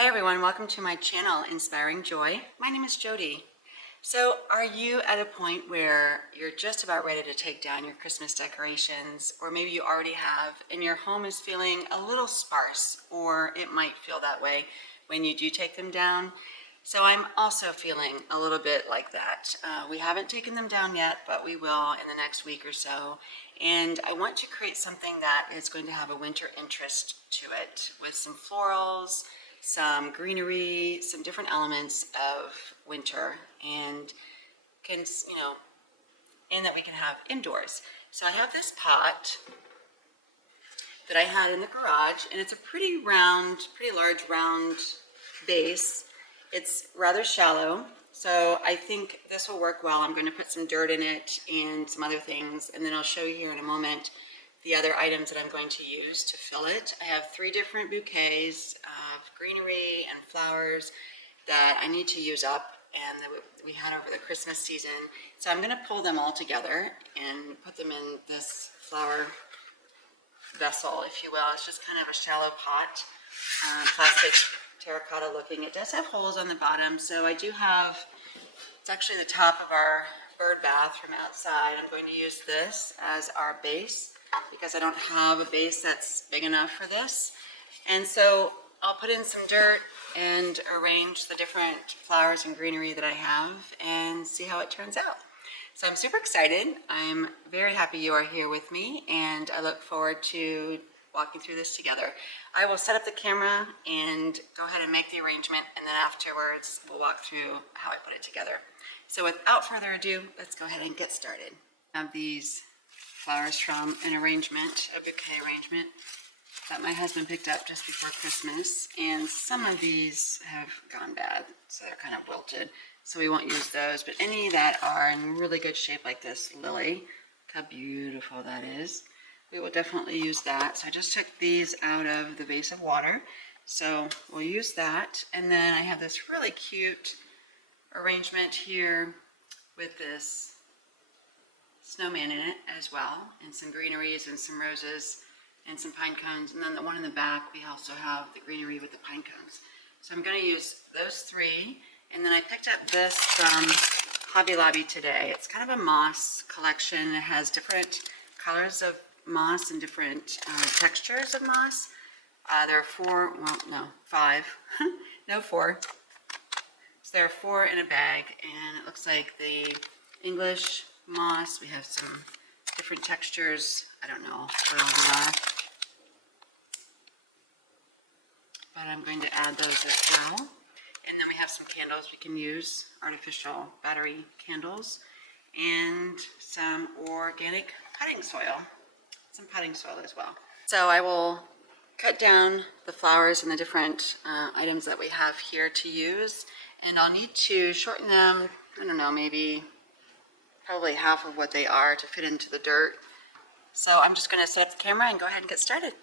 Hi everyone, welcome to my channel, Inspiring Joy. My name is Jody. So are you at a point where you're just about ready to take down your Christmas decorations, or maybe you already have, and your home is feeling a little sparse, or it might feel that way when you do take them down? So I'm also feeling a little bit like that. We haven't taken them down yet, but we will in the next week or so. And I want to create something that is going to have a winter interest to it, with some florals, some greenery, some different elements of winter, and and that we can have indoors. So I have this pot that I had in the garage, and it's a pretty large round base. It's rather shallow, so I think this will work well. I'm going to put some dirt in it and some other things, and then I'll show you here in a moment the other items that I'm going to use to fill it. I have 3 different bouquets of greenery and flowers that I need to use up and that we had over the Christmas season. So I'm going to pull them all together and put them in this flower vessel, if you will. It's just kind of a shallow pot, plastic, terracotta looking. It does have holes on the bottom, so I do have, it's actually the top of our bird bath from outside. I'm going to use this as our base because I don't have a base that's big enough for this. And so I'll put in some dirt and arrange the different flowers and greenery that I have and see how it turns out. So I'm super excited. I'm very happy you are here with me, and I look forward to walking through this together. I will set up the camera and go ahead and make the arrangement, and then afterwards we'll walk through how I put it together. So without further ado, let's go ahead and get started. I have these flowers from an arrangement, a bouquet arrangement that my husband picked up just before Christmas, and some of these have gone bad, so they're kind of wilted, so we won't use those. But any that are in really good shape, like this lily, look how beautiful that is, we will definitely use that. So I just took these out of the vase of water, so we'll use that. And then I have this really cute arrangement here with this snowman in it as well, and some greeneries and some roses and some pine cones, and then the one in the back we also have the greenery with the pine cones. So I'm going to use those 3, and then I picked up this from Hobby Lobby today. It's kind of a moss collection. It has different colors of moss and different textures of moss. There are 4, well no, 5, no 4. So there are 4 in a bag, and it looks like the English moss. We have some different textures. I don't know what all they are, but I'm going to add those as well. And then we have some candles we can use, artificial battery candles, and some organic potting soil, some potting soil as well. So I will cut down the flowers and the different items that we have here to use, and I'll need to shorten them, I don't know, maybe probably half of what they are to fit into the dirt. So I'm just going to set up the camera and go ahead and get started.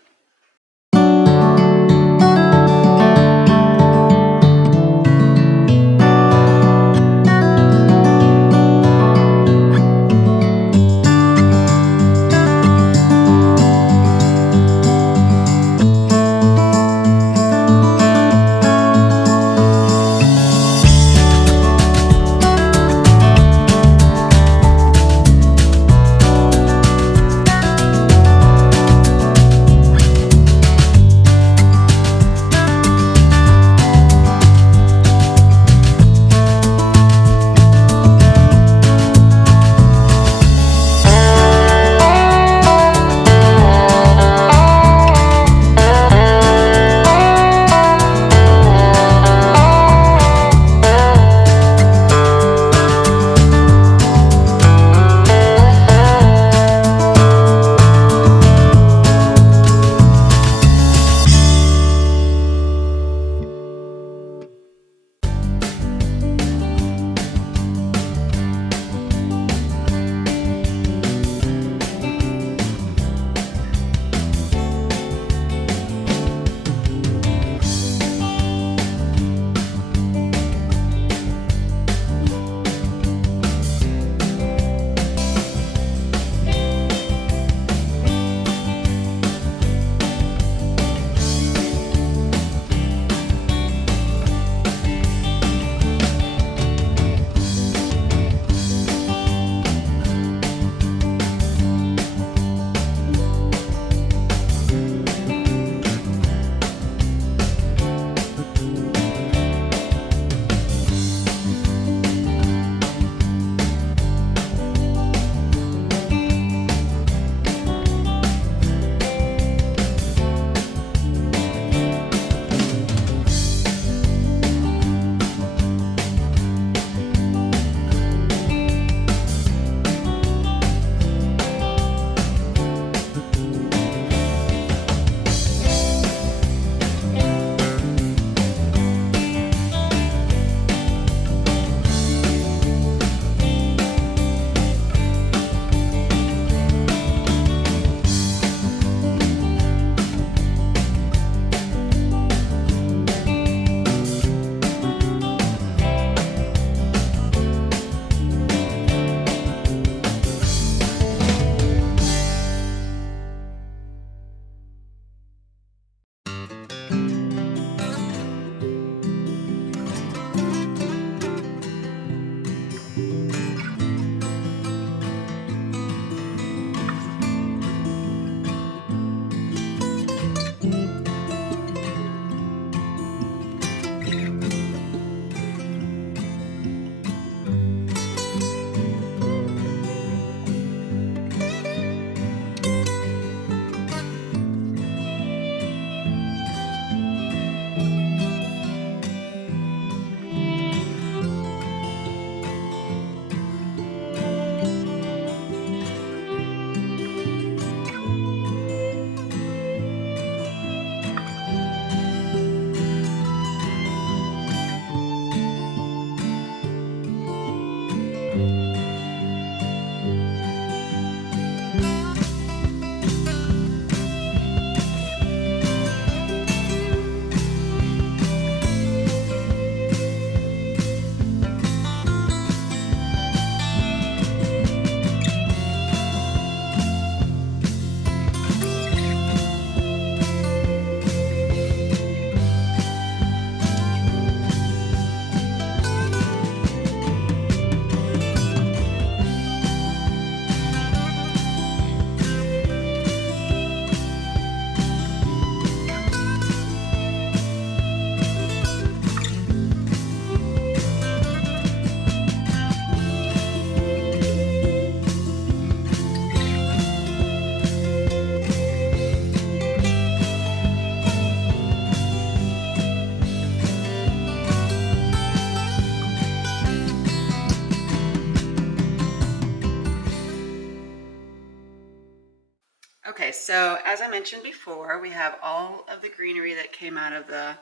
Okay, so as I mentioned before, we have all of the greenery that came out of the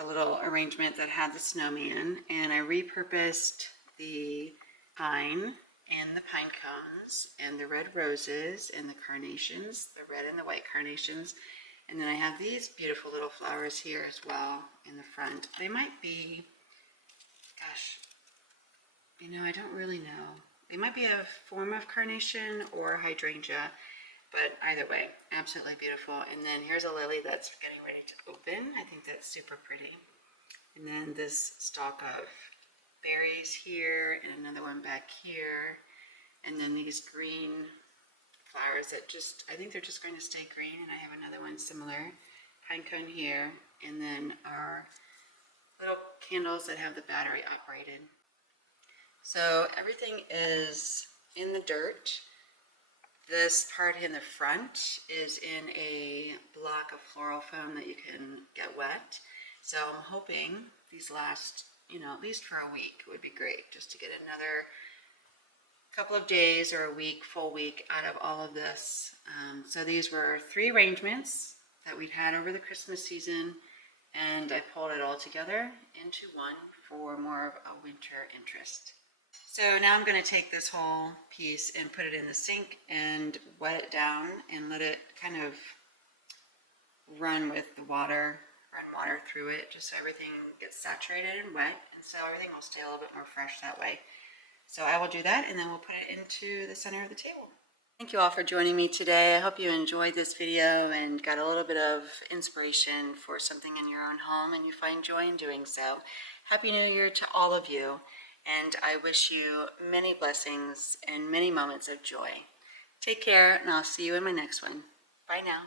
little arrangement that had the snowman, and I repurposed the pine and the pine cones and the red roses and the carnations, the red and the white carnations. And then I have these beautiful little flowers here as well in the front. They might be, gosh, I don't really know. They might be a form of carnation or hydrangea, but either way, absolutely beautiful. And then here's a lily that's getting ready to open. I think that's super pretty. And then this stalk of berries here, and another one back here. And then these green flowers that I think they're just going to stay green. And I have another one similar, pine cone here. And then our little candles that have the battery operated. So everything is in the dirt. This part in the front is in a block of floral foam that you can get wet. So I'm hoping these last, at least for a week would be great, just to get another couple of days or a week, full week out of all of this. So these were 3 arrangements that we'd had over the Christmas season, and I pulled it all together into one for more of a winter interest. So now I'm going to take this whole piece and put it in the sink and wet it down and let it kind of run with the water, run water through it, just so everything gets saturated and wet, and so everything will stay a little bit more fresh that way. So I will do that, and then we'll put it into the center of the table. Thank you all for joining me today. I hope you enjoyed this video and got a little bit of inspiration for something in your own home, and you find joy in doing so. Happy New Year to all of you. And I wish you many blessings and many moments of joy. Take care, and I'll see you in my next one. Bye now.